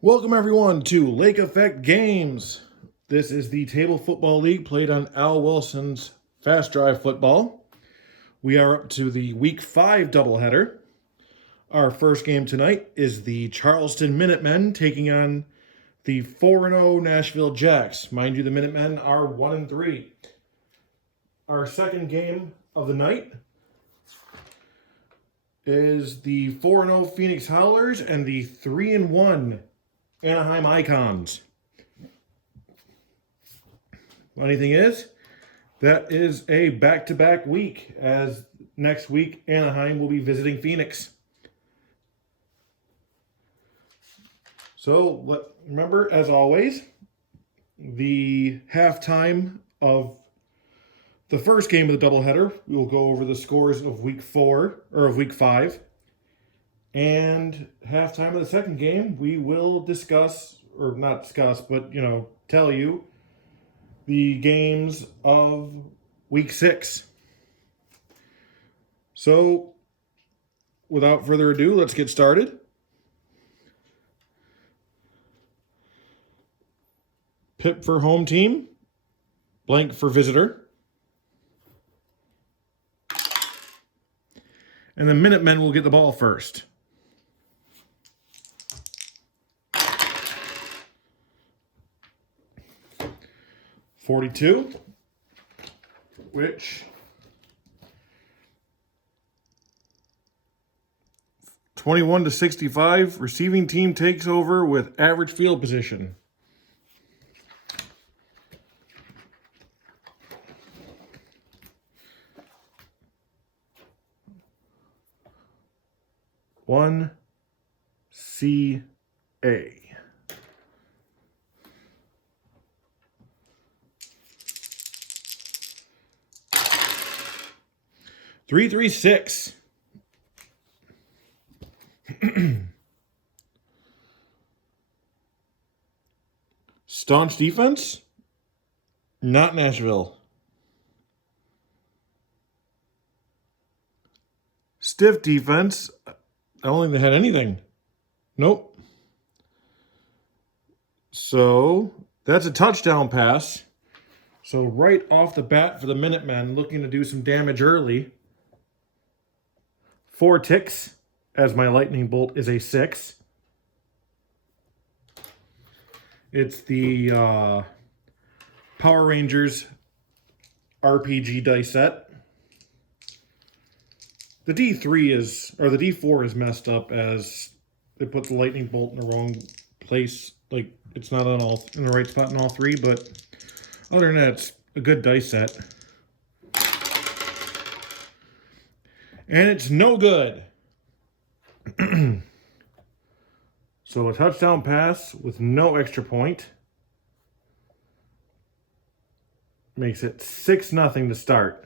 Welcome everyone to Lake Effect Games. This is the table football league played on Al Wilson's Fast Drive Football. We are up to the Week 5 doubleheader. Our first game tonight is the Charleston Minutemen taking on the 4-0 Nashville Jacks. Mind you, the Minutemen are 1-3. Our second game of the night is the 4-0 PHOENIX Howlers and the 3-1 ANAHEIM ICONS. Funny thing is, that is a back-to-back week, as next week Anaheim will be visiting Phoenix. So remember, as always, the halftime of the first game of the doubleheader, we will go over the scores of Week 4 or of Week 5. And halftime of the second game, we will discuss, or not discuss, but, tell you the games of Week 6. So, without further ado, let's get started. Pip for home team, blank for visitor. And the Minutemen will get the ball first. .42, which 21-65, receiving team takes over with average field position. One CA. 3-3-6. Staunch defense? Not Nashville. Stiff defense? I don't think they had anything. Nope. So that's a touchdown pass. So right off the bat for the Minutemen, looking to do some damage early. 4 ticks, as my lightning bolt is a 6. It's the Power Rangers RPG dice set. The D3 is, or the D4 is messed up, as they put the lightning bolt in the wrong place. Like, it's not on in the right spot in all 3, but other than that, it's a good dice set. And it's no good. So a touchdown pass with no extra point makes it 6-0 to start.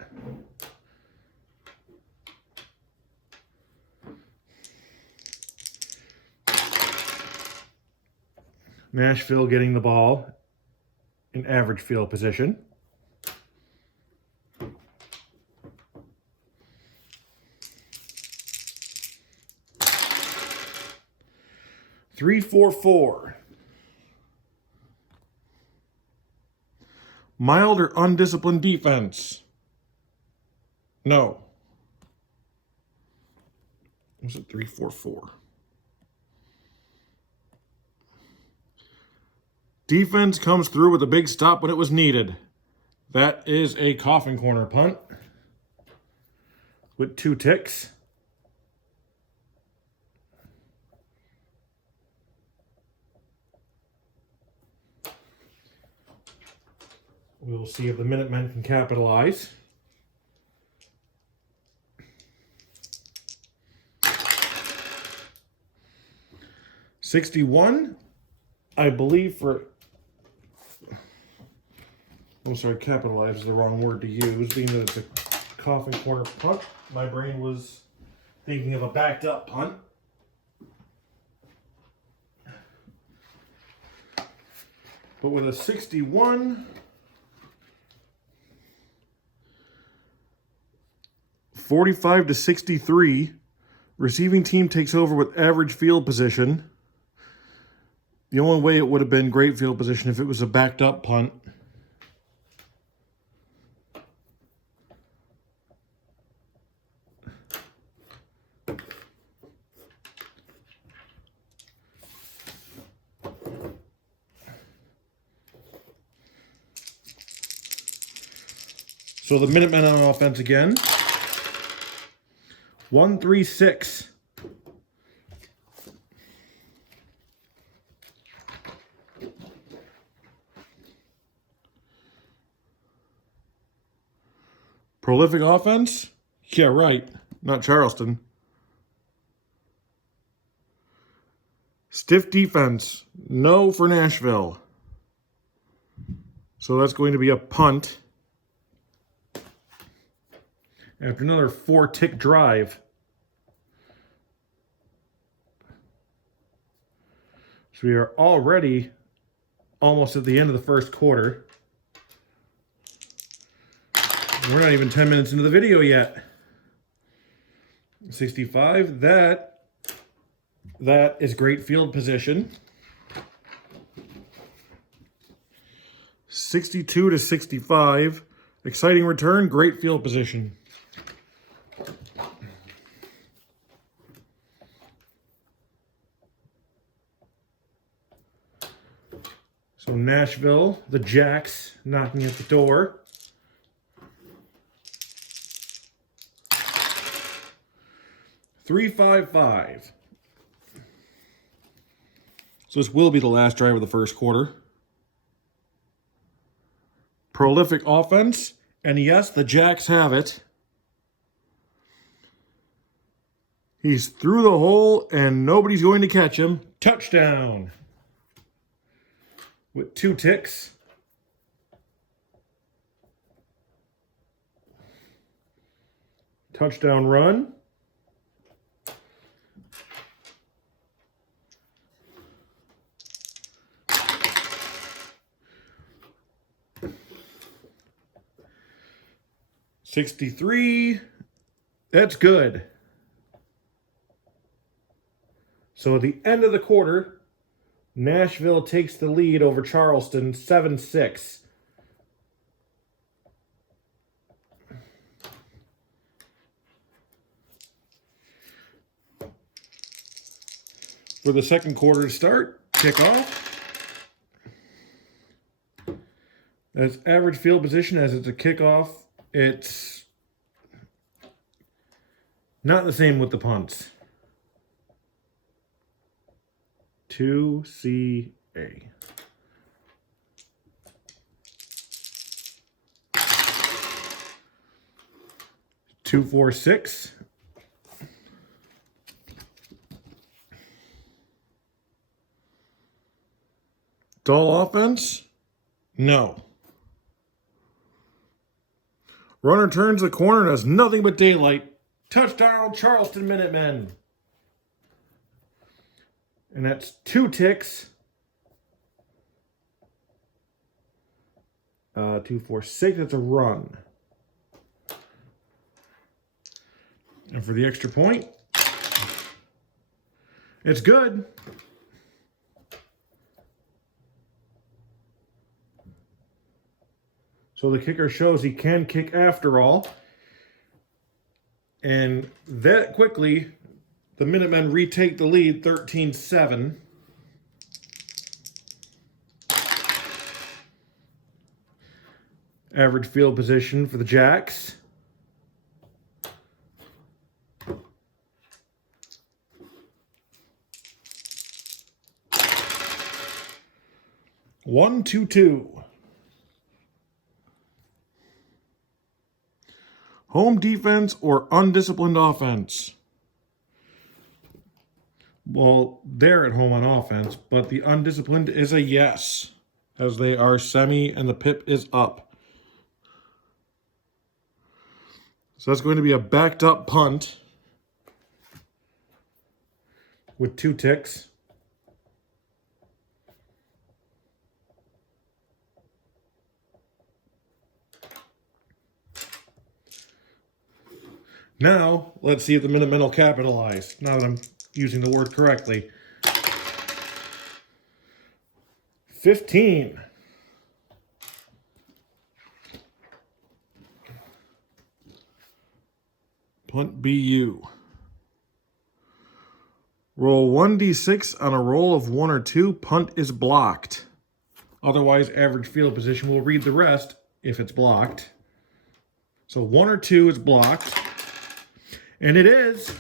Nashville getting the ball in average field position. 3-4-4. Mild or undisciplined defense? No. Was it 3-4-4? Defense comes through with a big stop when it was needed. That is a coffin corner punt with 2 ticks. We'll see if the Minutemen can capitalize. .61, I believe for... I'm sorry, capitalize is the wrong word to use, being that it's a coffin corner punt. My brain was thinking of a backed up punt. But with a 61... 45-63, receiving team takes over with average field position. The only way it would have been great field position if it was a backed up punt. So the Minutemen on offense again. 1-3-6. Prolific offense? Yeah, right. Not Charleston. Stiff defense. No for Nashville. So that's going to be a punt. After another 4-tick drive. So we are already almost at the end of the first quarter. We're not even 10 minutes into the video yet. 65, that is great field position. 62-65, exciting return, great field position. So Nashville, the Jacks, knocking at the door. $3.55. So this will be the last drive of the first quarter. Prolific offense, and yes, the Jacks have it. He's through the hole, and nobody's going to catch him. Touchdown! With 2 ticks. Touchdown run. $63. That's good. So at the end of the quarter, Nashville takes the lead over Charleston 7-6. For the second quarter to start, kickoff. That's average field position as it's a kickoff. It's not the same with the punts. 2CA. $2.46. Dull offense? No. Runner turns the corner and has nothing but daylight. Touchdown, Charleston Minutemen. And that's 2 ticks. 2-4-6, that's a run. And for the extra point, it's good. So the kicker shows he can kick after all. And that quickly, the Minutemen retake the lead, 13-7. Average field position for the Jacks. One, 2-2. Home defense or undisciplined offense? Well, they're at home on offense, but the undisciplined is a yes, as they are semi and the pip is up. So that's going to be a backed up punt with 2 ticks. Now, let's see if the Minutemen will capitalize, now that I'm using the word correctly. 15. Punt BU. Roll 1d6 on a roll of 1 or 2. Punt is blocked. Otherwise, average field position will read the rest if it's blocked. So 1 or 2 is blocked. And it is.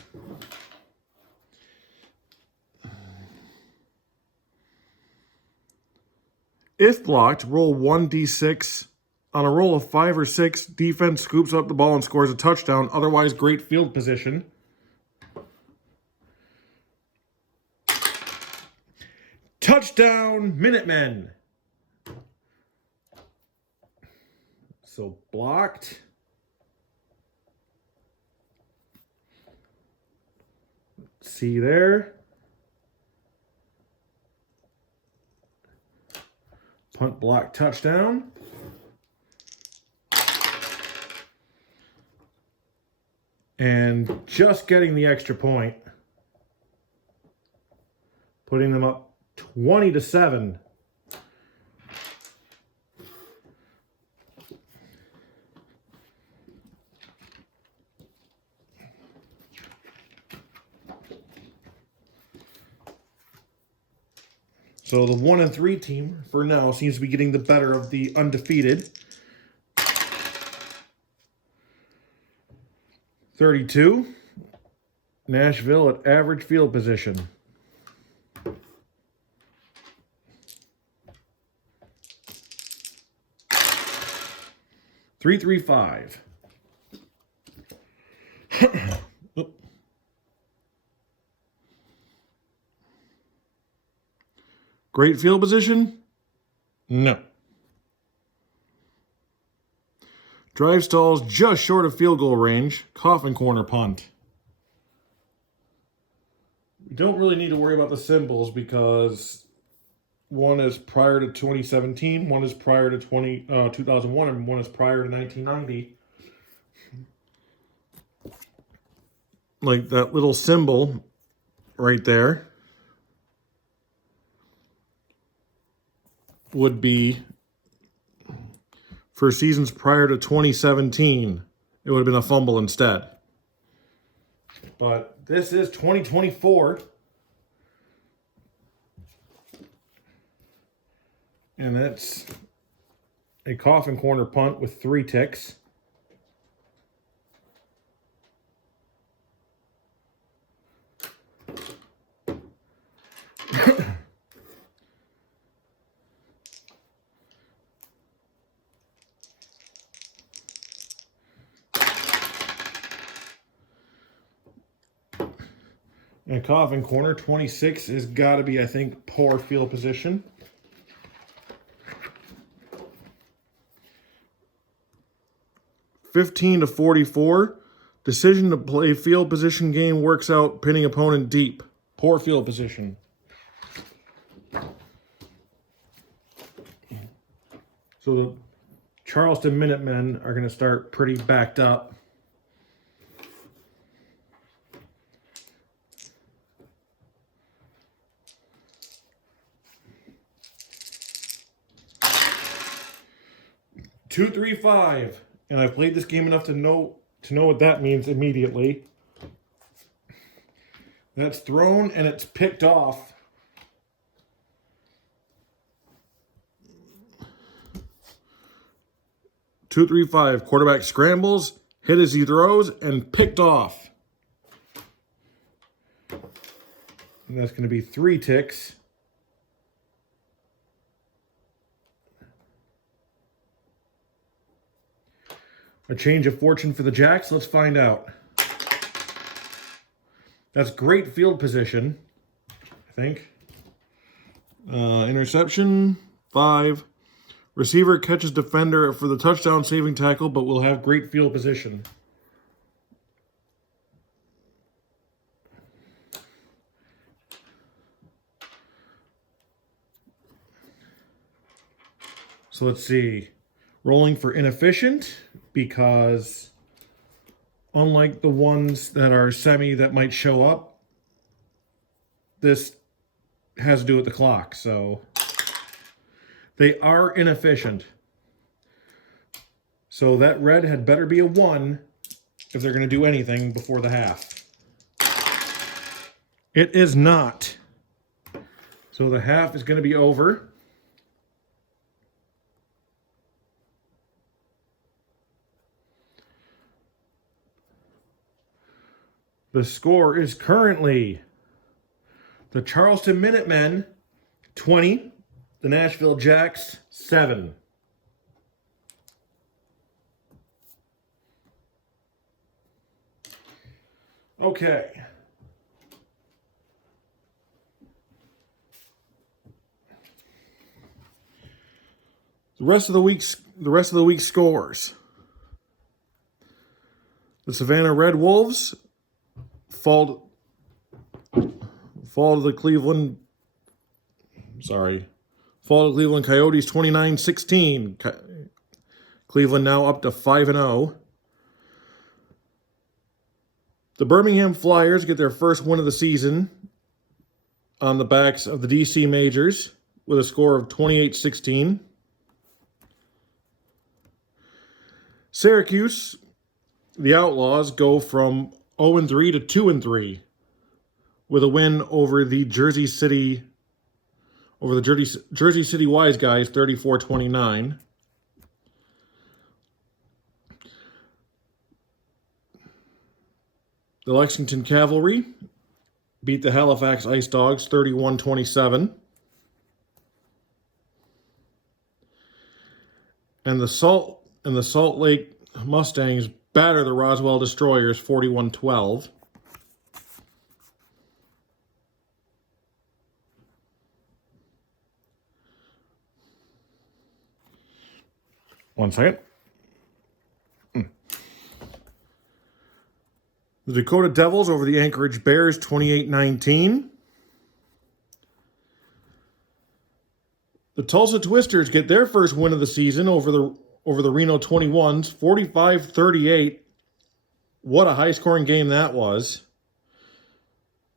If blocked, roll 1d6. On a roll of 5 or 6, defense scoops up the ball and scores a touchdown. Otherwise, great field position. Touchdown, Minutemen. So blocked. See there. Punt, block, touchdown. And just getting the extra point. Putting them up 20-7. So the 1 and 3 team for now seems to be getting the better of the undefeated. 32. Nashville at average field position. 3-3-5. Great field position? No. Drive stalls just short of field goal range. Coffin corner punt. We don't really need to worry about the symbols because one is prior to 2017, one is prior to 2001, and one is prior to 1990. Like that little symbol right there would be for seasons prior to 2017. It would have been a fumble instead. But this is 2024. And that's a coffin corner punt with 3 ticks. And a coffin corner, 26 has got to be, I think, poor field position. (15-44). Decision to play field position game works out, pinning opponent deep. Poor field position. So the Charleston Minutemen are going to start pretty backed up. Two, 3, 5. And I've played this game enough to know what that means immediately. That's thrown and it's picked off. Two, 3, 5. Quarterback scrambles, hit as he throws, and picked off. And that's going to be 3 ticks. A change of fortune for the Jacks. Let's find out. That's great field position, I think. Interception, 5. Receiver catches defender for the touchdown saving tackle, but will have great field position. So let's see. Rolling for inefficient, because unlike the ones that are semi that might show up, this has to do with the clock. So They are inefficient. So that red had better be a 1 if they're going to do anything before the half. It is not. So the half is going to be over. The score is currently the Charleston Minutemen 20, the Nashville Jacks 7. Okay. The rest of the week's scores. The Savannah Red Wolves fall to the Cleveland Coyotes 29-16. Cleveland now up to 5-0. The Birmingham Flyers get their first win of the season on the backs of the DC Majors with a score of 28-16. Syracuse, the Outlaws, go from 0-3 to 2-3 with a win over the Jersey City Wise Guys 34-29. The Lexington Cavalry beat the Halifax Ice Dogs 31-27. And the Salt Lake Mustangs batter the Roswell Destroyers 41-12. One second. The Dakota Devils over the Anchorage Bears 28-19. The Tulsa Twisters get their first win of the season over the Reno 21s, 45-38. What a high-scoring game that was.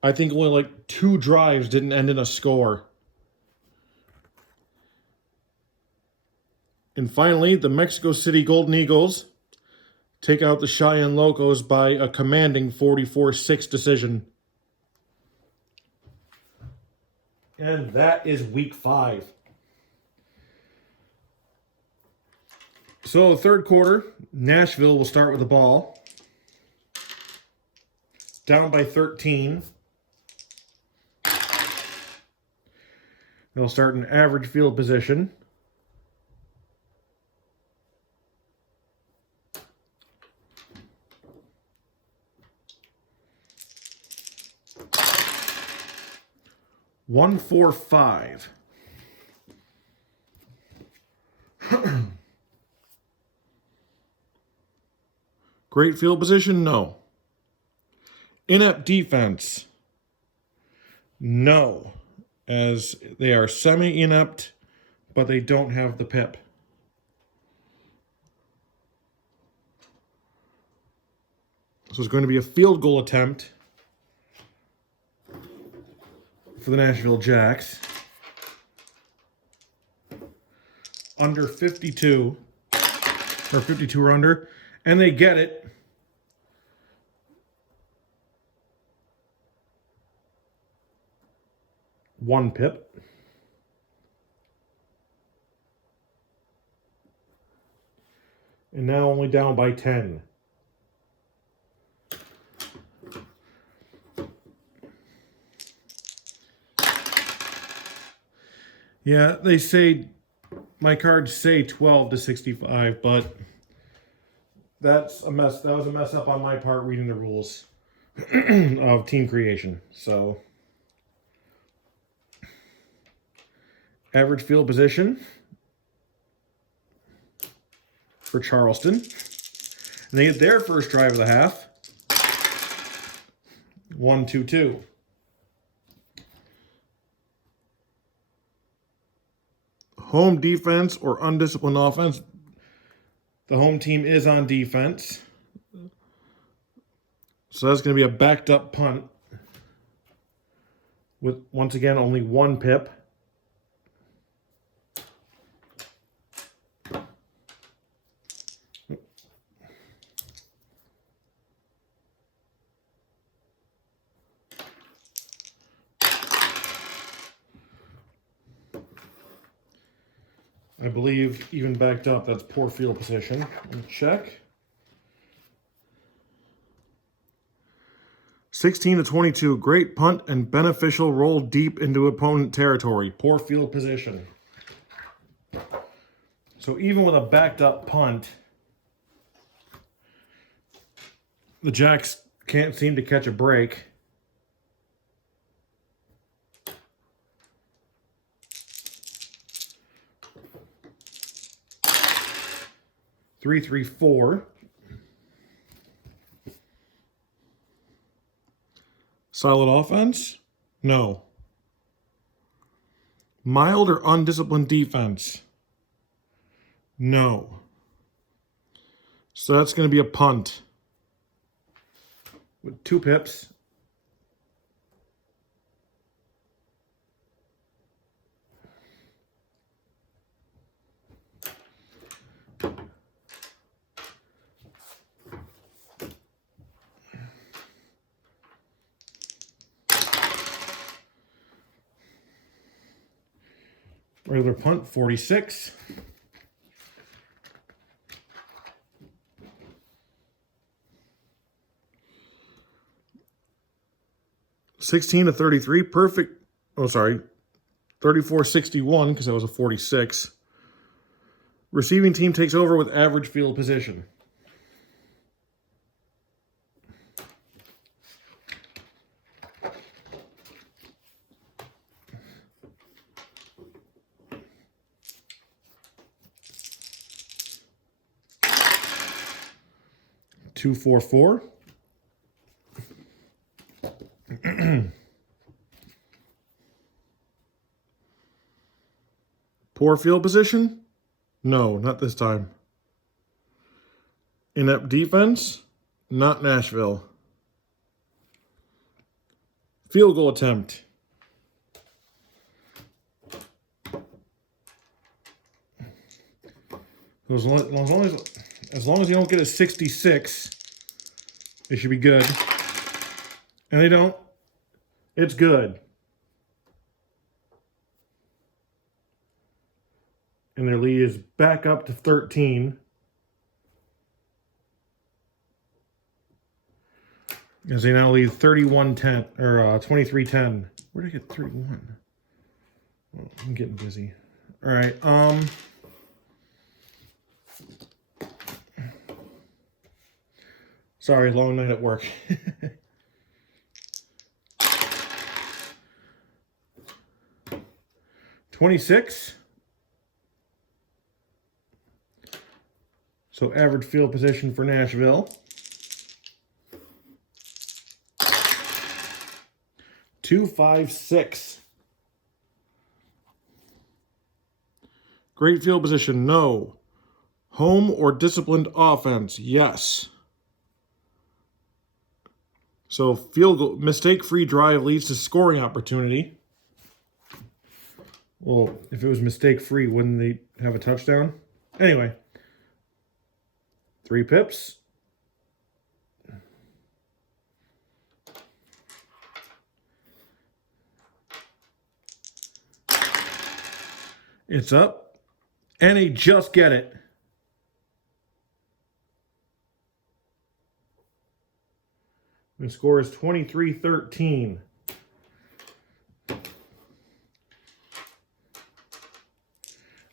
I think only like 2 drives didn't end in a score. And finally, the Mexico City Golden Eagles take out the Cheyenne Locos by a commanding 44-6 decision. And that is week 5. So, third quarter, Nashville will start with the ball. Down by 13. They'll start in average field position. One, 4, 5. Great field position? No. Inept defense? No. As they are semi-inept, but they don't have the pip. So it's going to be a field goal attempt for the Nashville Jacks. Under 52. Or 52 or under. And they get it. One pip. And now only down by 10. Yeah, they say, my cards say 12-65, but that's a mess. That was a mess up on my part reading the rules of team creation. So, average field position for Charleston. And they get their first drive of the half. 1-2-2. Home defense or undisciplined offense. The home team is on defense. So that's going to be a backed up punt with, once again, only one pip. I believe even backed up, that's poor field position. Check. 16-22, great punt and beneficial roll deep into opponent territory. Poor field position. So even with a backed up punt, the Jacks can't seem to catch a break. Three, 3-4. Solid offense? No. Mild or undisciplined defense? No. So that's going to be a punt. With 2 pips. Regular punt, 46. (16-33), perfect. Oh, sorry, 34-61 because that was a 46. Receiving team takes over with average field position. Two, 4-4. Poor field position? No, not this time. Inept defense? Not Nashville. Field goal attempt. As long as you don't get a 66, it should be good. And they don't. It's good. And their lead is back up to 13. As they now lead 31-10 or 23-10. Where did I get 31? Oh, I'm getting busy. All right. Sorry, long night at work. $26. So average field position for Nashville. 2-5-6. Great field position, no. Home or disciplined offense, yes. So field goal, mistake-free drive leads to scoring opportunity. Well, if it was mistake-free, wouldn't they have a touchdown? Anyway. 3 pips. It's up. And they just get it. The score is 23-13.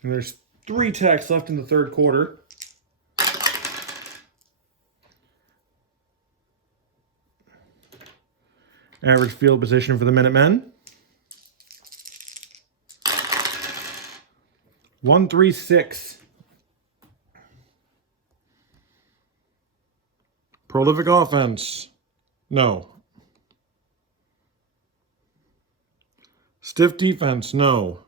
And there's 3 tacks left in the third quarter. Average field position for the Minutemen. 1-3-6. Prolific offense. No. Stiff defense. No.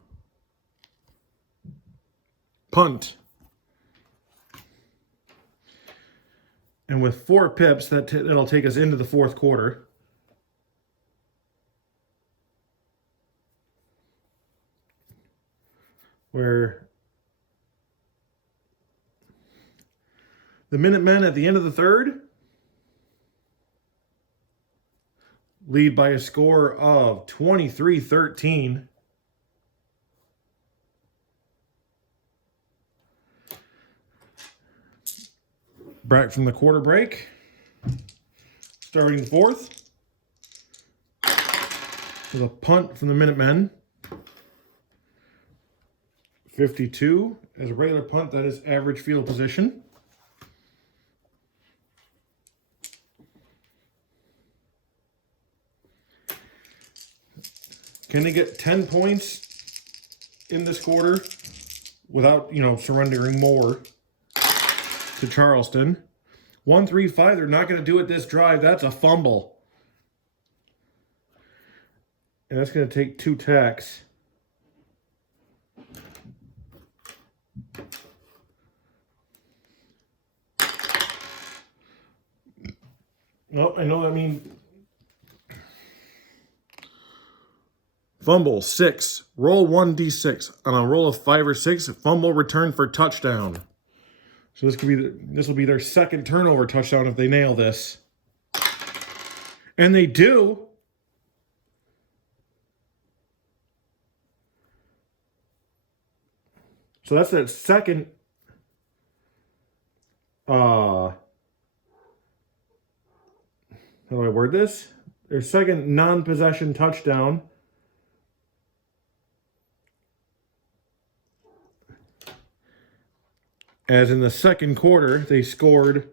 Punt. And with 4 pips, that'll take us into the fourth quarter. Where the Minutemen at the end of the third lead by a score of 23-13. Back from the quarter break. Starting the fourth. With a punt from the Minutemen. 52 as a regular punt, that is average field position. Can they get 10 points in this quarter without, surrendering more to Charleston? 1-3-5, they're not going to do it this drive. That's a fumble. And that's going to take 2 tacks. Oh, I know that means fumble 6, roll 1d6 on a roll of 5 or 6. Fumble return for touchdown. So this will be their second turnover touchdown if they nail this, and they do. So that's that second. How do I word this? Their second non-possession touchdown. As in the second quarter, they scored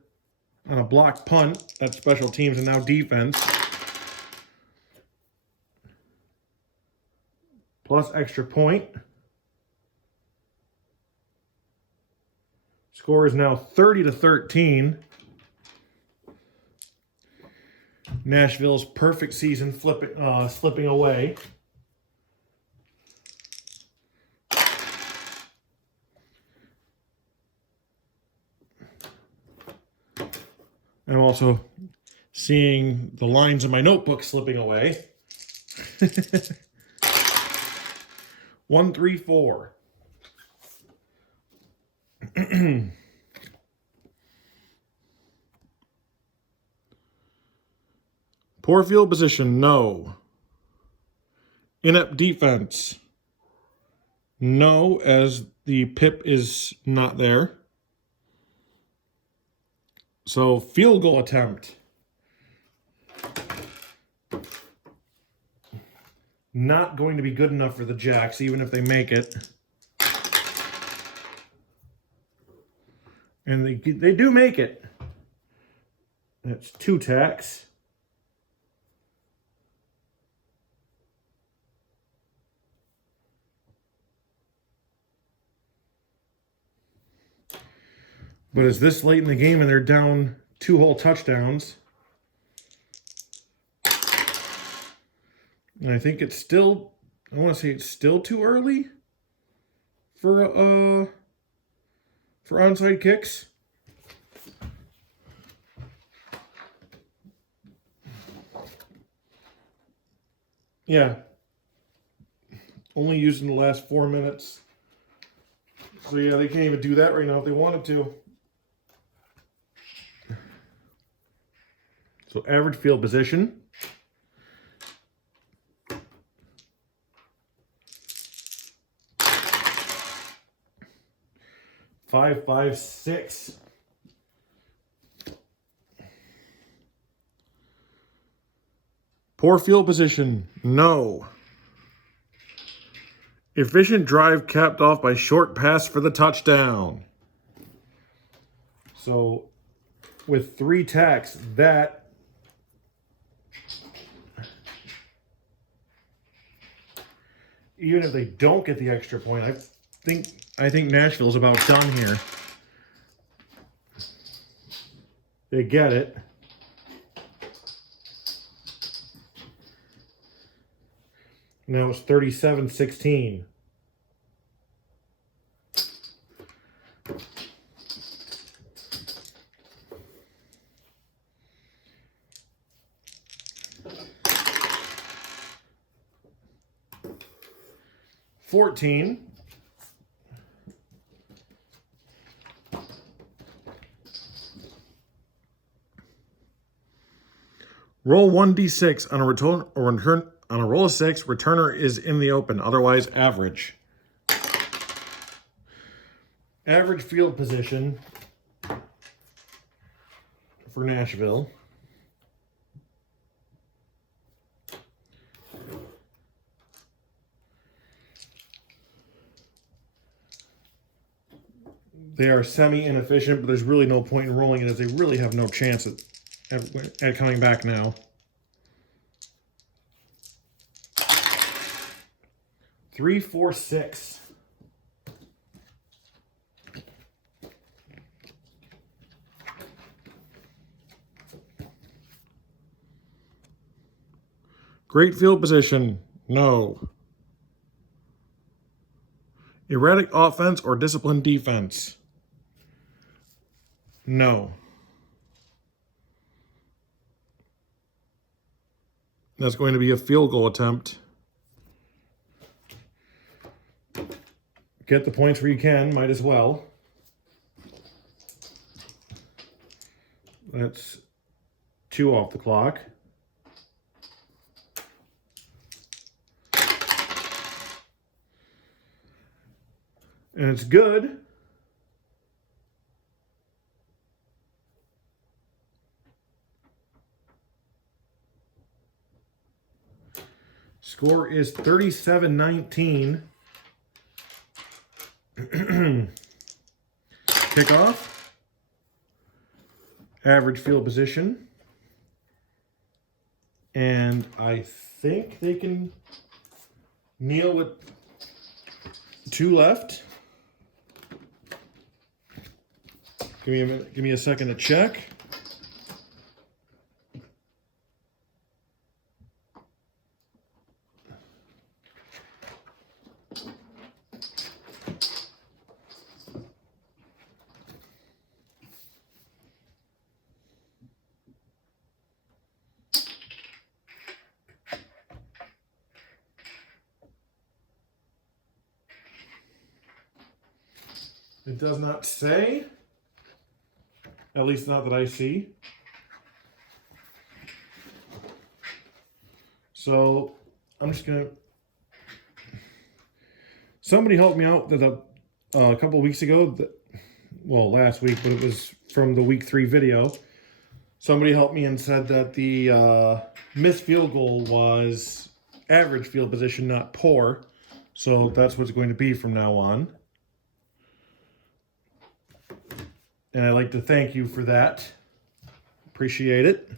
on a block punt. That's special teams and now defense. Plus extra point. Score is now 30-13. Nashville's perfect season slipping away. I'm also seeing the lines in my notebook slipping away. 1-3-4. Poor field position, no. Inept defense, no, as the pip is not there. So field goal attempt. Not going to be good enough for the Jacks, even if they make it. And they do make it. That's 2 tacks. But it's this late in the game and they're down 2 whole touchdowns. And I think it's still, I want to say it's still too early for onside kicks. Yeah. Only used in the last 4 minutes. So yeah, they can't even do that right now if they wanted to. So average field position. 5-5-6. Poor field position, no. Efficient drive capped off by short pass for the touchdown. So with 3 tacks, that even if they don't get the extra point, I think Nashville's about done here. They get it. Now it's 37-16. Roll 1d6 on a return on a roll of 6. Returner is in the open, otherwise average. Average field position. for Nashville. They are semi-inefficient, but there's really no point in rolling it as they really have no chance at coming back now. 3, 4, 6. Great field position. No. Erratic offense or disciplined defense. No. That's going to be a field goal attempt. Get the points where you can, might as well. That's 2 off the clock. And it's good. Score is 37-19. Kickoff. Average field position. And I think they can kneel with 2 left. Give me a minute, give me a second to check. It does not say, at least not that I see. So I'm just gonna, somebody helped me out that a couple of weeks ago, well, last week, but it was from the week 3 video. Somebody helped me and said that the missed field goal was average field position, not poor. So that's what it's going to be from now on. And I'd like to thank you for that. Appreciate it.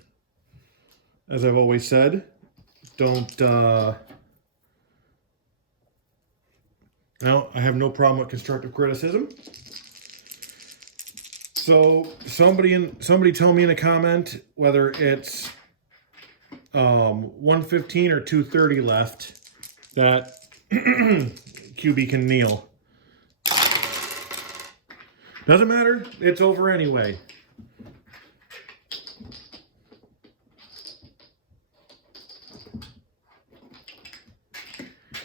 As I've always said, don't, I have no problem with constructive criticism. So somebody tell me in a comment whether it's 1:15 or 2:30 left that QB can kneel. Doesn't matter, it's over anyway.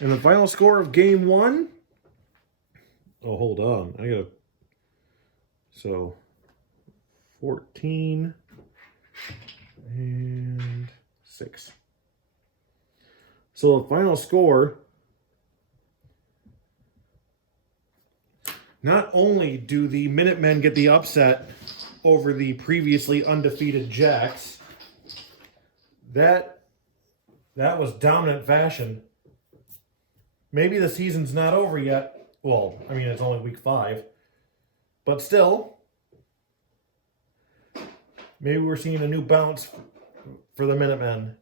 And the final score of game 1. Oh, hold on. So 14 and 6. So the final score, not only do the Minutemen get the upset over the previously undefeated Jacks, that was dominant fashion. Maybe the season's not over yet. Well, I mean, it's only week 5. But still, maybe we're seeing a new bounce for the Minutemen.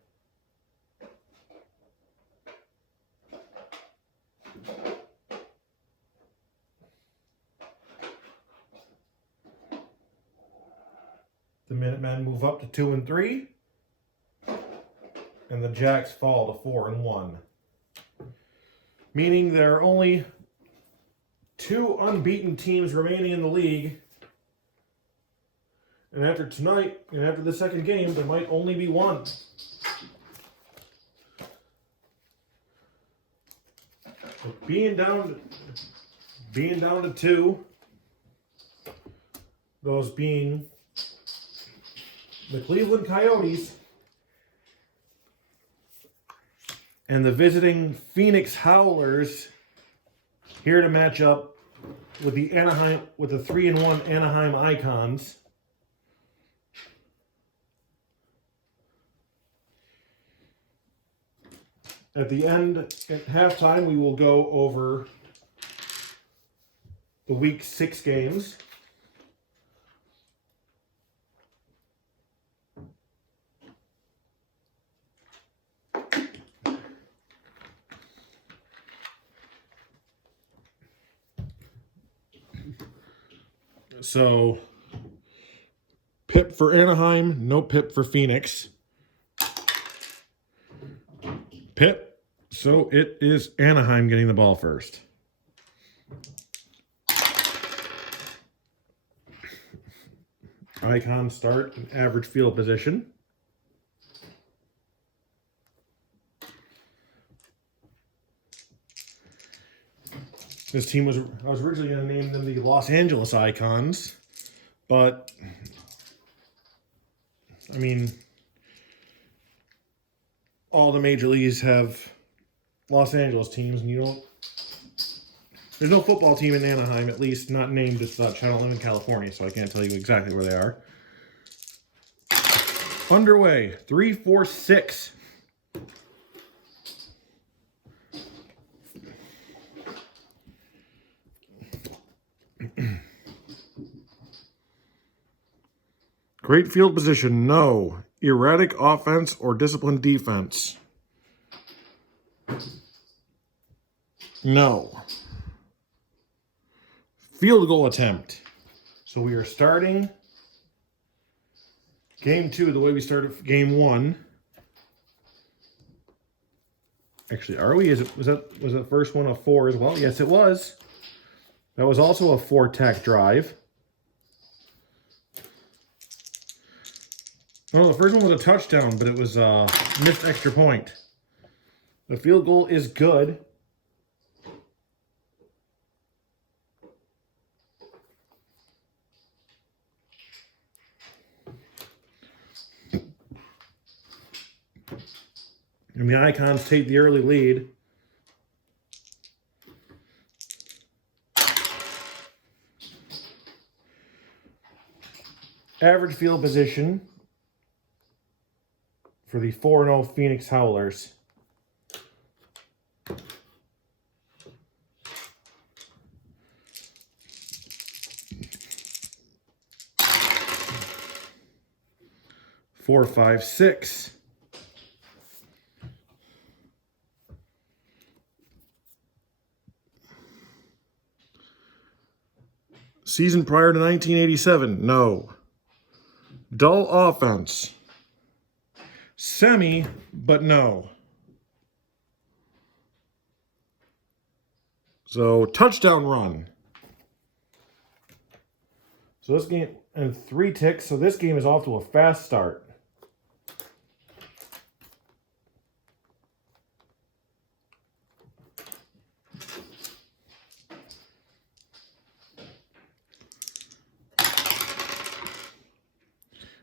The Minutemen move up to 2 and 3, and the Jacks fall to 4 and 1. Meaning there are only 2 unbeaten teams remaining in the league. And after tonight, and after the second game, there might only be 1. But being down to 2, those being the Cleveland Coyotes and the visiting Phoenix Howlers, here to match up with the 3-1 Anaheim Icons. At the end, at halftime, we will go over the week 6 games. So, pip for Anaheim, no pip for Phoenix. Pip, so it is Anaheim getting the ball first. Icons start in average field position. This team was, I was originally going to name them the Los Angeles Icons, but, I mean, all the major leagues have Los Angeles teams, and you don't, there's no football team in Anaheim, at least not named as such. I don't live in California, so I can't tell you exactly where they are. Underway, 3, 4, 6. Great field position, no. Erratic offense or disciplined defense? No. Field goal attempt. So we are starting game 2 the way we started game 1. Actually, are we? Was the first one a 4 as well? Yes, it was. That was also a 4-tack drive. Oh, the first one was a touchdown, but it was a missed extra point. The field goal is good. And the Icons take the early lead. Average field position for the 4-0 Phoenix Howlers. Four, 5, 6. Season prior to 1987, no. Dull offense. Semi, but no. So, touchdown run. So this game, and 3 ticks, so this game is off to a fast start.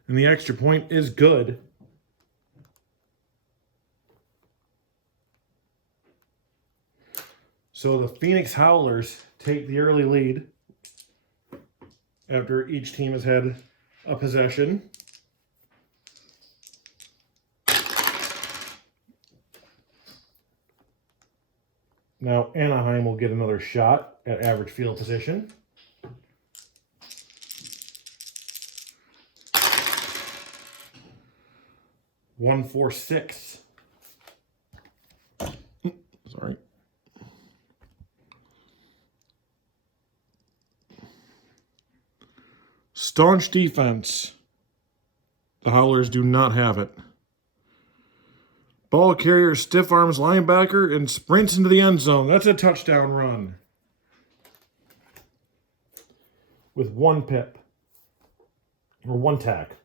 And the extra point is good. So the Phoenix Howlers take the early lead after each team has had a possession. Now Anaheim will get another shot at average field position. One, 4, 6. Sorry. Staunch defense. The Howlers do not have it. Ball carrier stiff arms linebacker and sprints into the end zone. That's a touchdown run. With 1 pip. Or 1 tack.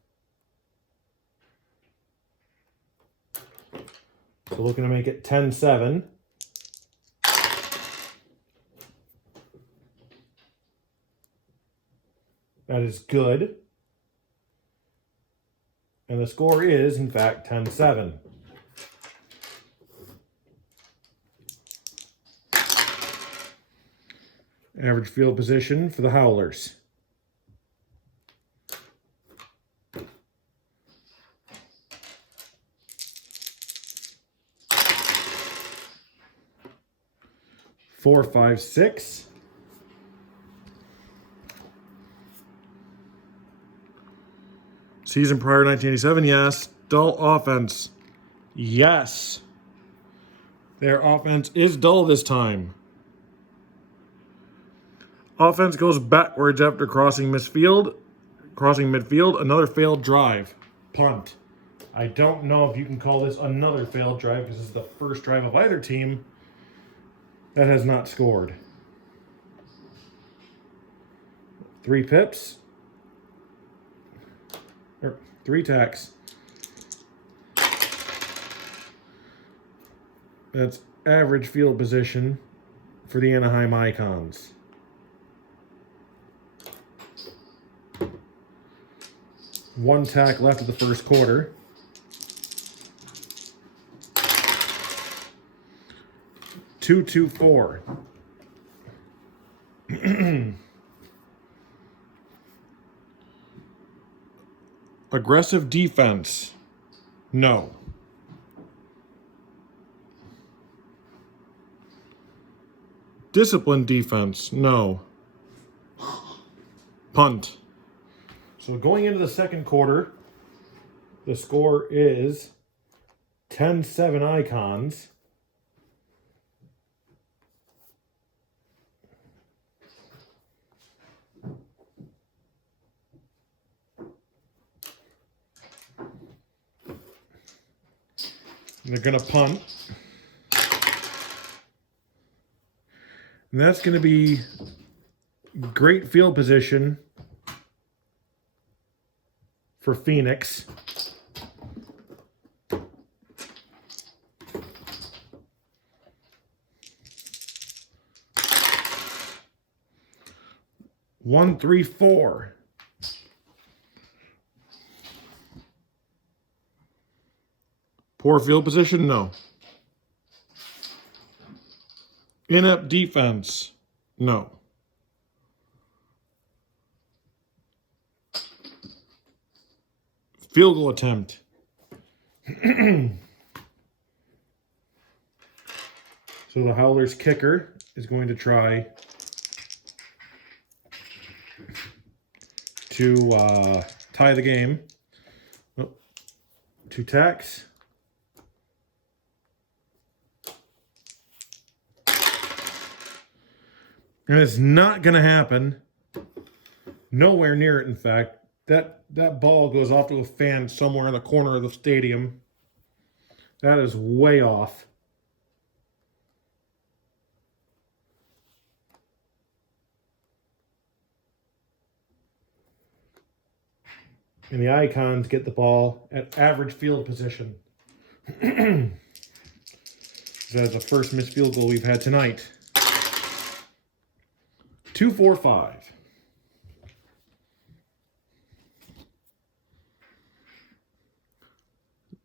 So looking to make it 10-7. That is good. And the score is, in fact, 10-7. Average field position for the Howlers. 4, 5, 6. Season prior 1987, yes. Dull offense, yes. Their offense is dull this time. Offense goes backwards after crossing midfield. Another failed drive. Punt. I don't know if you can call this another failed drive because this is the first drive of either team that has not scored. 3 pips. 3 tacks. That's average field position for the Anaheim Icons. One tack left of the first quarter. Two, 4. Aggressive defense, no. Disciplined defense, no. Punt. So going into the second quarter, the score is 10-7 Icons. They're going to punt. And that's going to be great field position for Phoenix. One, 3, 4. Poor field position? No. Inept defense? No. Field goal attempt. So the Howlers kicker is going to try to tie the game. Oh, 2 tacks. And it's not going to happen. Nowhere near it, in fact. That ball goes off to a fan somewhere in the corner of the stadium. That is way off. And the Icons get the ball at average field position. That is the first missed field goal we've had tonight. 2, 4, 5.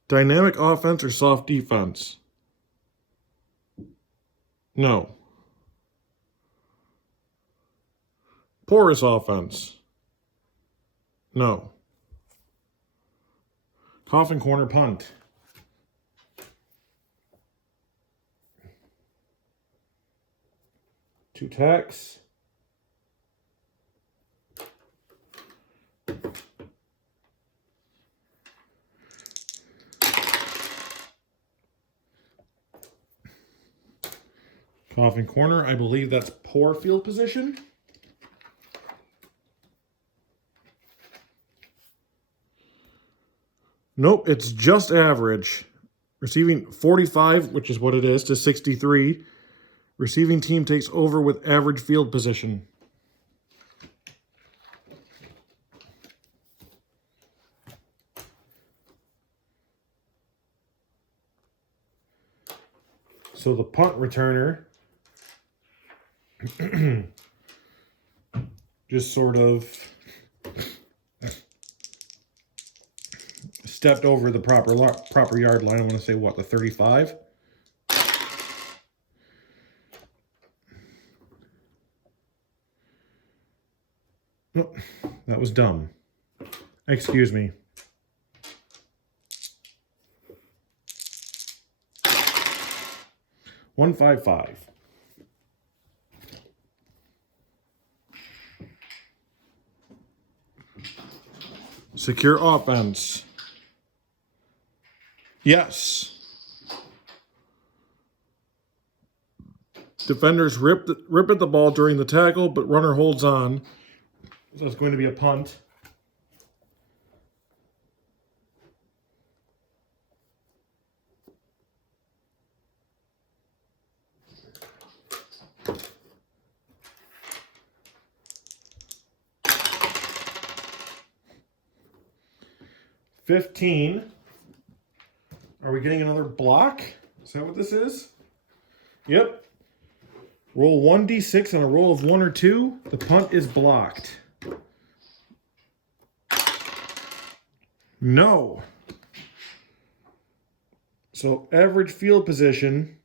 Dynamic offense or soft defense? No. Porous offense? No. Coffin corner punt? Two tacks. Coffin corner, I believe that's poor field position. Nope, it's just average. Receiving 45, which is what it is, to 63. Receiving team takes over with average field position. So the punt returner just sort of stepped over the proper yard line. I want to say, what, the 35? Nope, that was dumb. Excuse me. $155. Secure offense. Yes. Defenders rip at the ball during the tackle, but runner holds on. So it's going to be a punt. $15. Are we getting another block? Is that what this is? Yep. Roll 1d6 on a roll of 1 or 2. The punt is blocked. No. So average field position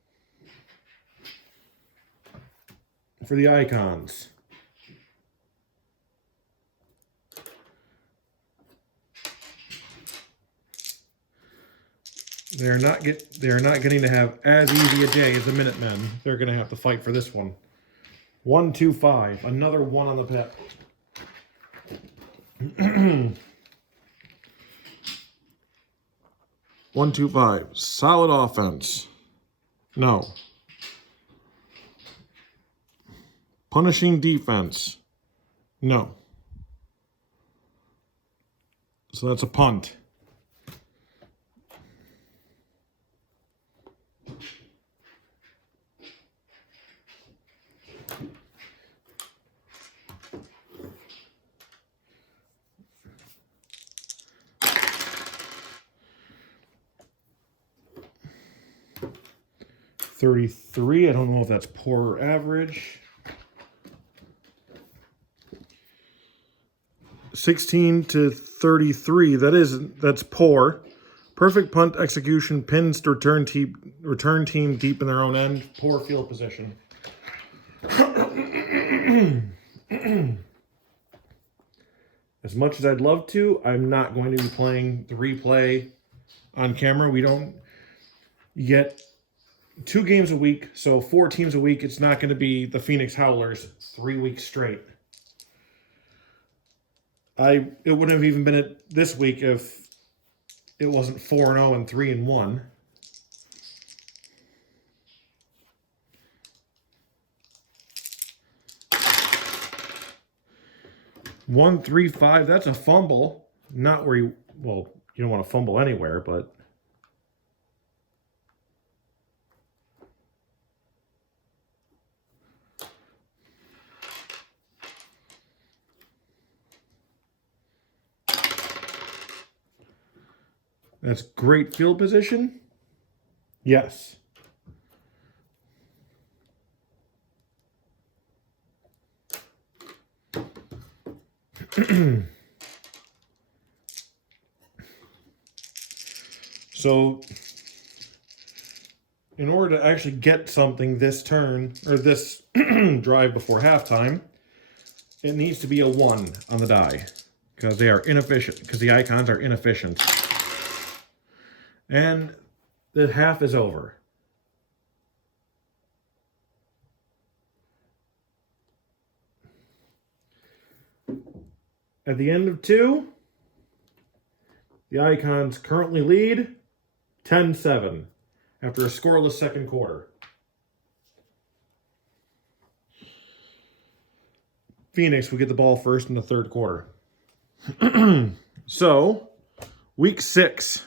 for the Icons. They are not getting to have as easy a day as the Minutemen. They're going to have to fight for this one. 1, 2, 5. Another 1 on the pip. 1, 2, 5. Solid offense. No. Punishing defense. No. So that's a punt. $33. I don't know if that's poor or average. 16 to 33. That's poor. Perfect punt execution. Pins to return team deep in their own end. Poor field position. As much as I'd love to, I'm not going to be playing the replay on camera. We don't get 2 games a week, so 4 teams a week. It's not going to be the Phoenix Howlers 3 weeks straight. It wouldn't have even been it this week if it wasn't 4-0 and 3-1. One, 3, 5. That's a fumble. Not where you don't want to fumble anywhere, but. That's great field position. Yes. So, in order to actually get something this turn, or this drive before halftime, it needs to be a 1 on the die. Because they are inefficient. Because the Icons are inefficient. And the half is over. At the end of 2, the Icons currently lead 10-7 after a scoreless second quarter. Phoenix will get the ball first in the third quarter. So, week 6.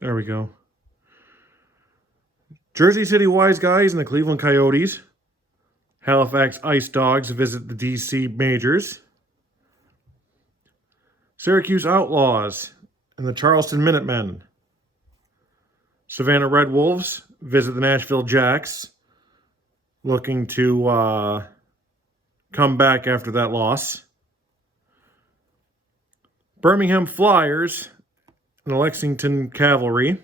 There we go. Jersey City Wise Guys and the Cleveland Coyotes. Halifax Ice Dogs visit the DC Majors. Syracuse Outlaws and the Charleston Minutemen. Savannah Red Wolves visit the Nashville Jacks, looking to come back after that loss. Birmingham Flyers and the Lexington Cavalry.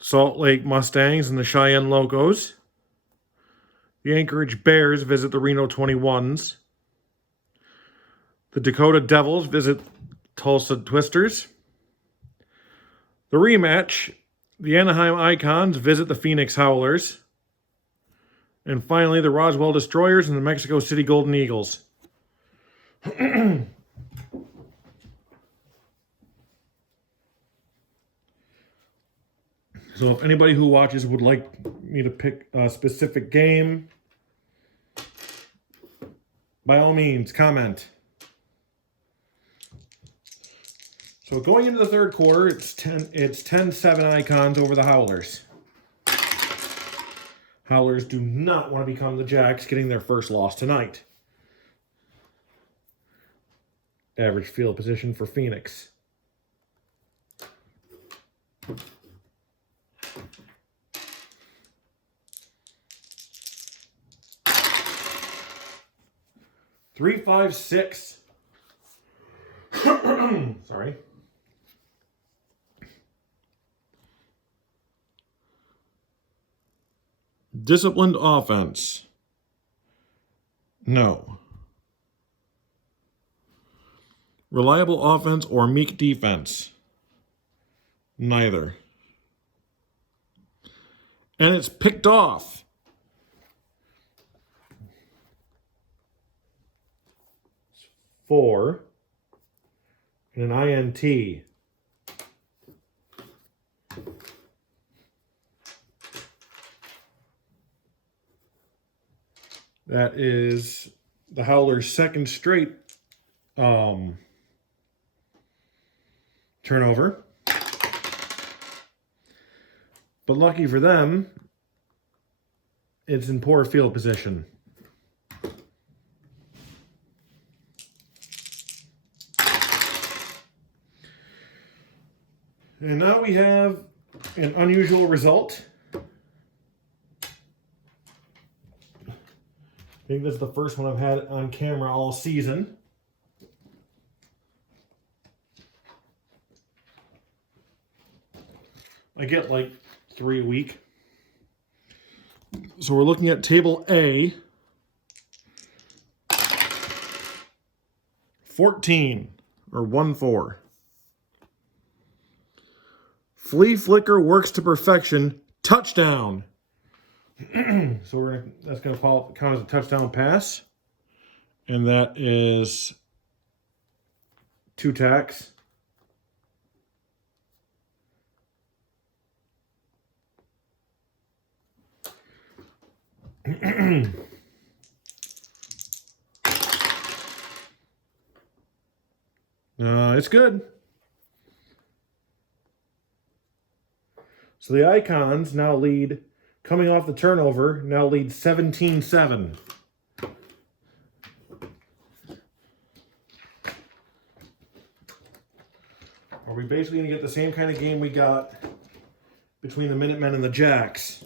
Salt Lake Mustangs and the Cheyenne Locos. The Anchorage Bears visit the Reno 21s. The Dakota Devils visit Tulsa Twisters. The rematch, the Anaheim Icons visit the Phoenix Howlers. And finally, the Roswell Destroyers and the Mexico City Golden Eagles. So if anybody who watches would like me to pick a specific game, by all means, comment. So going into the third quarter, it's 10-7 Icons over the Howlers. Howlers do not want to become the Jacks, getting their first loss tonight. Average field position for Phoenix. Three, 5, 6. Sorry. Disciplined offense. No. Reliable offense or meek defense. Neither. And it's picked off. It's 4. And an INT. That is the Howlers' second straight turnover. But lucky for them, it's in poor field position. And now we have an unusual result. I think this is the first one I've had on camera all season. I get like 3 a week. So we're looking at table A. 14 or 1-4. Flea Flicker works to perfection. Touchdown. So that's going to count as a touchdown pass. And that is 2 tacks. It's good. So the Icons now lead, coming off the turnover, now lead 17-7. Are we basically going to get the same kind of game we got between the Minutemen and the Jacks?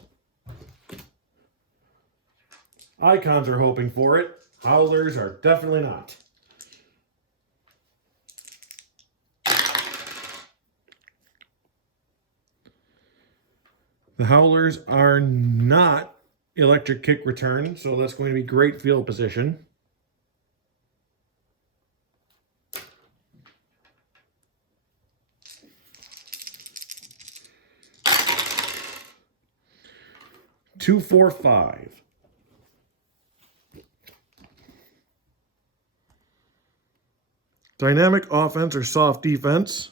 Icons are hoping for it. Howlers are definitely not. The Howlers are not electric kick return, so that's going to be great field position. Two, 4, 5. Dynamic offense or soft defense?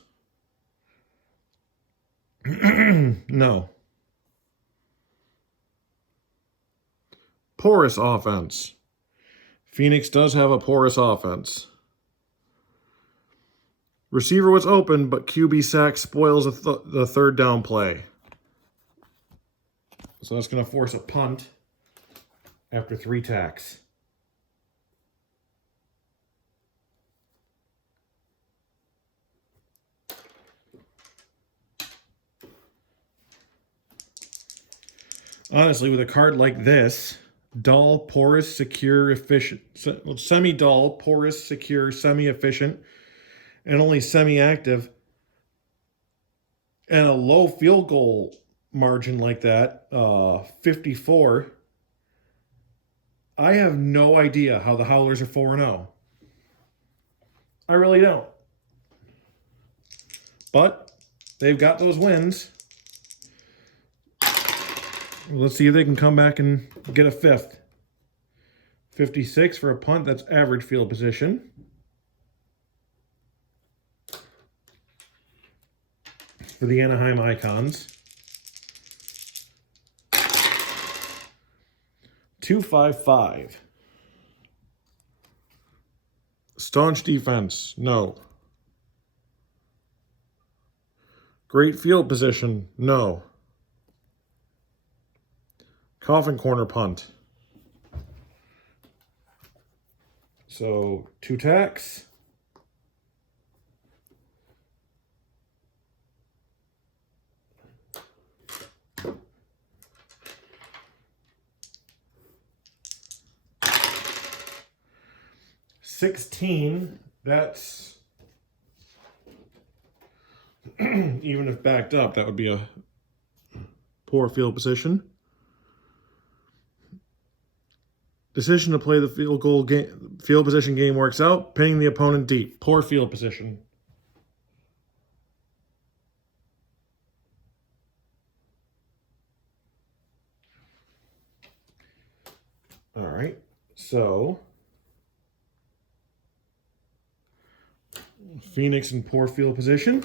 No. Porous offense. Phoenix does have a porous offense. Receiver was open, but QB sack spoils the third down play. So that's going to force a punt after 3 tacks. Honestly, with a card like this, dull, porous, secure, efficient, semi-dull, porous, secure, semi-efficient, and only semi-active, and a low field goal margin like that, 54, I have no idea how the Howlers are 4-0. I really don't. But they've got those wins. Let's see if they can come back and get a fifth. 56 for a punt. That's average field position. For the Anaheim Icons. 255. Staunch defense. No. Great field position. No. Coffin corner punt. So 2 tacks. $16. That's even if backed up, that would be a poor field position. Decision to play the field position game works out. Pinning the opponent deep. Poor field position. All right. So Phoenix in poor field position.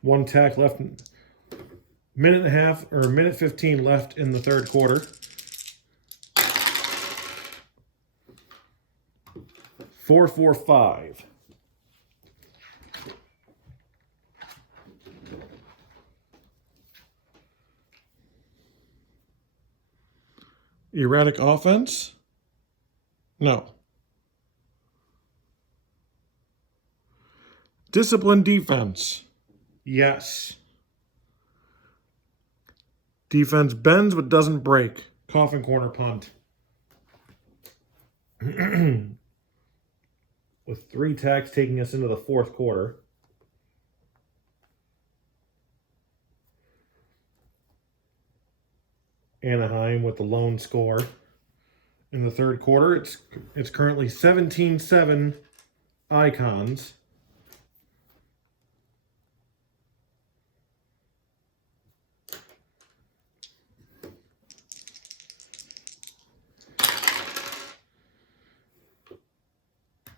1 tack left. Minute and a half or minute 15 left in the third quarter. 4-4-5. Erratic offense? No. Disciplined defense? Yes. Defense bends but doesn't break. Coffin corner punt. With 3 tacks taking us into the fourth quarter. Anaheim with the lone score in the third quarter. It's currently 17-7 Icons.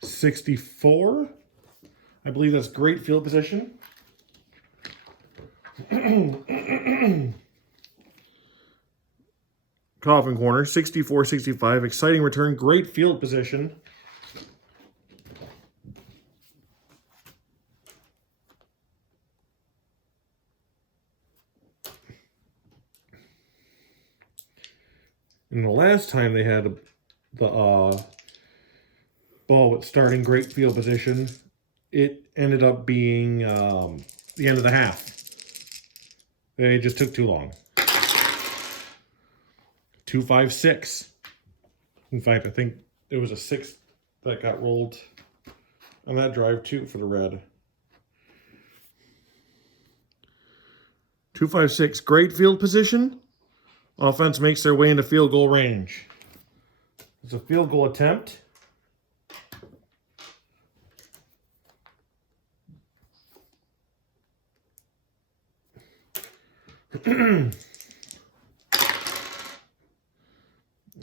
$64. I believe that's great field position. Coffin corner, 64-65. Exciting return, great field position. And the last time they had the ball with starting great field position, it ended up being the end of the half. They just took too long. 2-5-6. In fact, I think there was a 6 that got rolled on that drive too for the red. 2-5-6. Great field position. Offense makes their way into field goal range. It's a field goal attempt.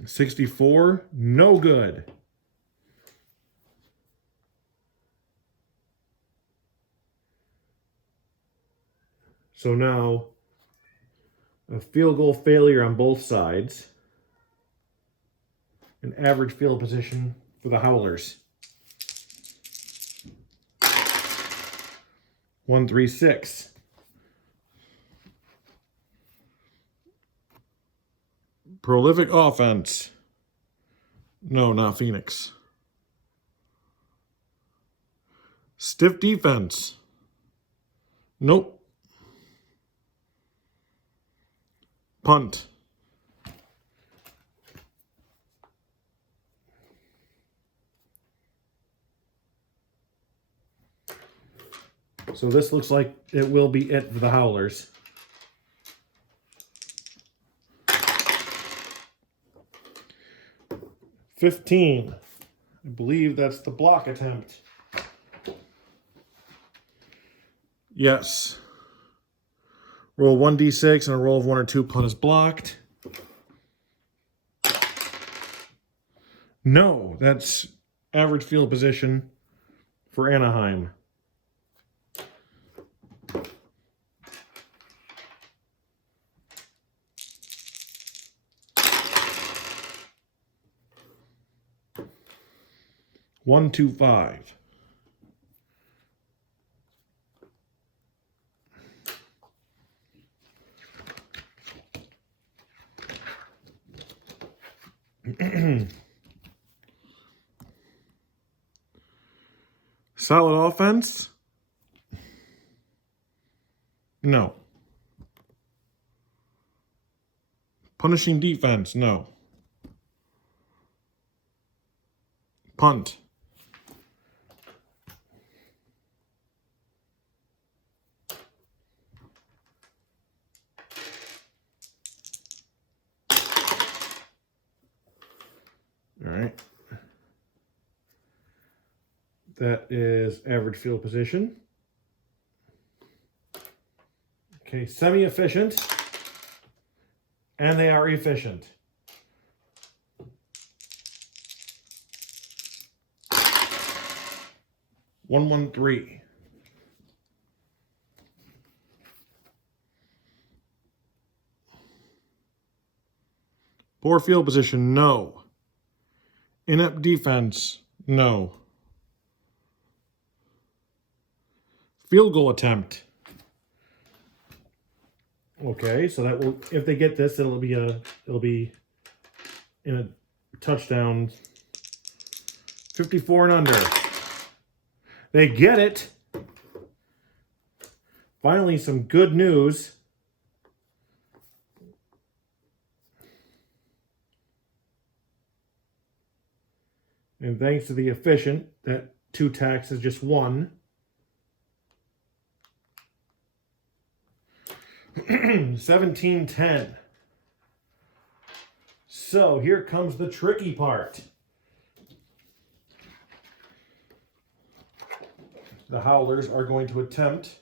$64, no good. So now a field goal failure on both sides. An average field position for the Howlers. 1-3-6. Prolific offense. No, not Phoenix. Stiff defense. Nope. Punt. So this looks like it will be it for the Howlers. $15. I believe that's the block attempt. Yes. Roll 1d6 and a roll of 1 or 2 punt is blocked. No, that's average field position for Anaheim. One, two, five. Solid offense? No. Punishing defense? No. Punt? All right. That is average field position. Okay, semi-efficient. And they are efficient. One, one, three. Poor field position, no. Inept defense, no. Field goal attempt. Okay, so that will, if they get this, it'll be in a touchdown. 54 and under. They get it. Finally, some good news. And thanks to the efficient, that 2 tacks is just 1. 17-10. So here comes the tricky part. The Howlers are going to attempt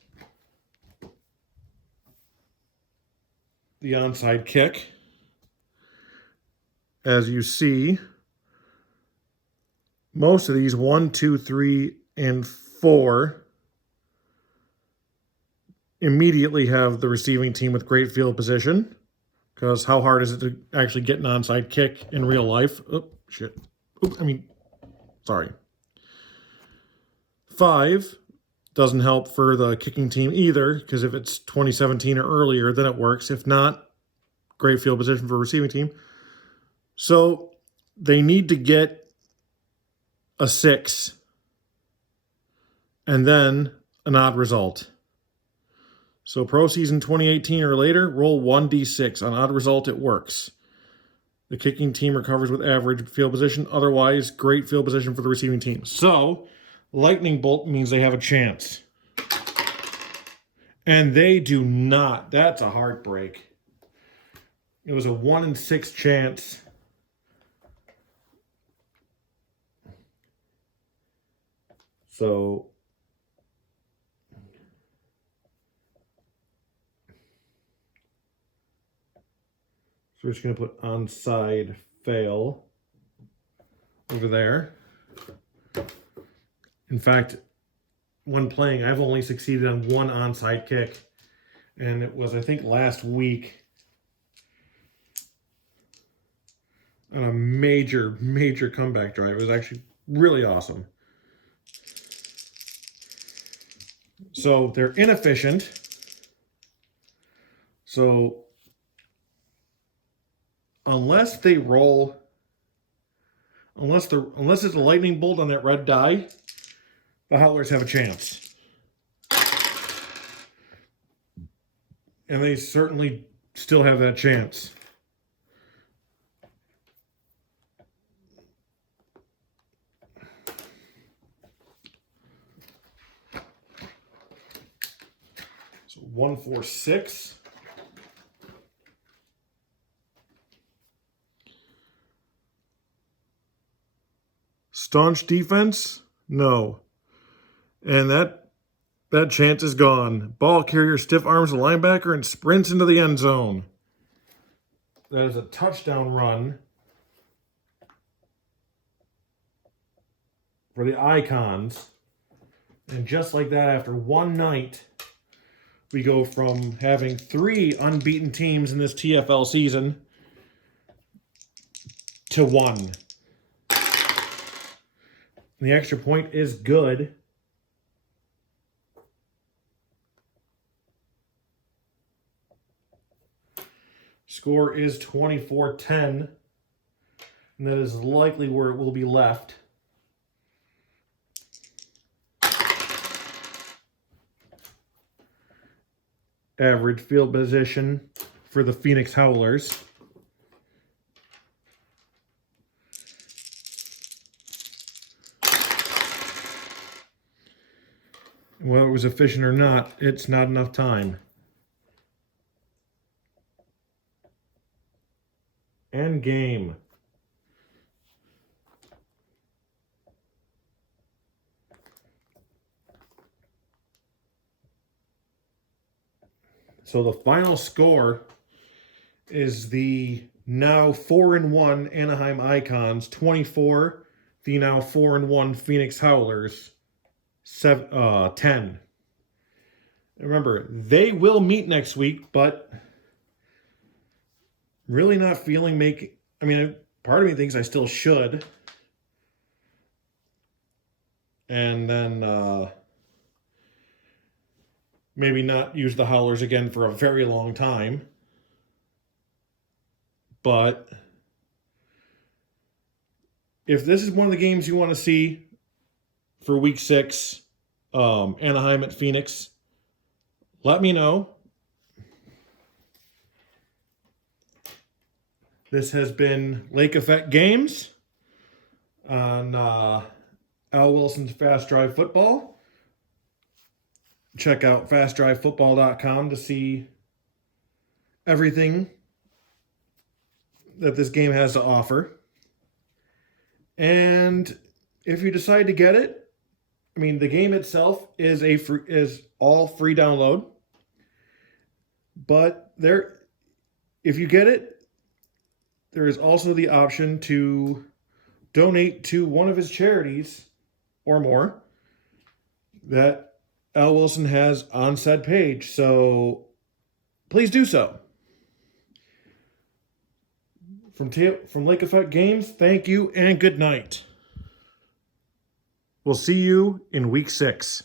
the onside kick. As you see, most of these 1, 2, 3, and 4 immediately have the receiving team with great field position. Because how hard is it to actually get an onside kick in real life? Oh, shit. Sorry. 5 doesn't help for the kicking team either, because if it's 2017 or earlier, then it works. If not, great field position for receiving team. So they need to get a 6 and then an odd result. So pro season 2018 or later, roll 1d6. On odd result, it works. The kicking team recovers with average field position. Otherwise, great field position for the receiving team. So, lightning bolt means they have a chance. And they do not. That's a heartbreak. It was a 1 in 6 chance. So we're just going to put onside fail over there. In fact, when playing, I've only succeeded on 1 onside kick. And it was, I think, last week on a major, major comeback drive. It was actually really awesome. So they're inefficient. So unless they roll, unless it's a lightning bolt on that red die, the Howlers have a chance. And they certainly still have that chance. So 1, 4, 6. Staunch defense? No. And that That chance is gone. Ball carrier stiff arms the linebacker and sprints into the end zone. That is a touchdown run for the Icons. And just like that, after one night, we go from having 3 unbeaten teams in this TFL season to 1. The extra point is good. Score is 24-10, and that is likely where it will be left. Average field position for the Phoenix Howlers. Whether it was efficient or not, it's not enough time. End game. So the final score is the now 4-1 Anaheim Icons 24, the now 4-1 Phoenix Howlers 10. Remember, they will meet next week, but really not feeling making... I mean, part of me thinks I still should. And then maybe not use the Howlers again for a very long time. But if this is one of the games you want to see for week 6, Anaheim at Phoenix, let me know. This has been Lake Effect Games on Al Wilson's Fast Drive Football. Check out fastdrivefootball.com to see everything that this game has to offer. And if you decide to get it, I mean, the game itself is all free download. But if you get it, there is also the option to donate to one of his charities or more that Al Wilson has on said page. So please do so. From Lake Effect Games, thank you and good night. We'll see you in week 6.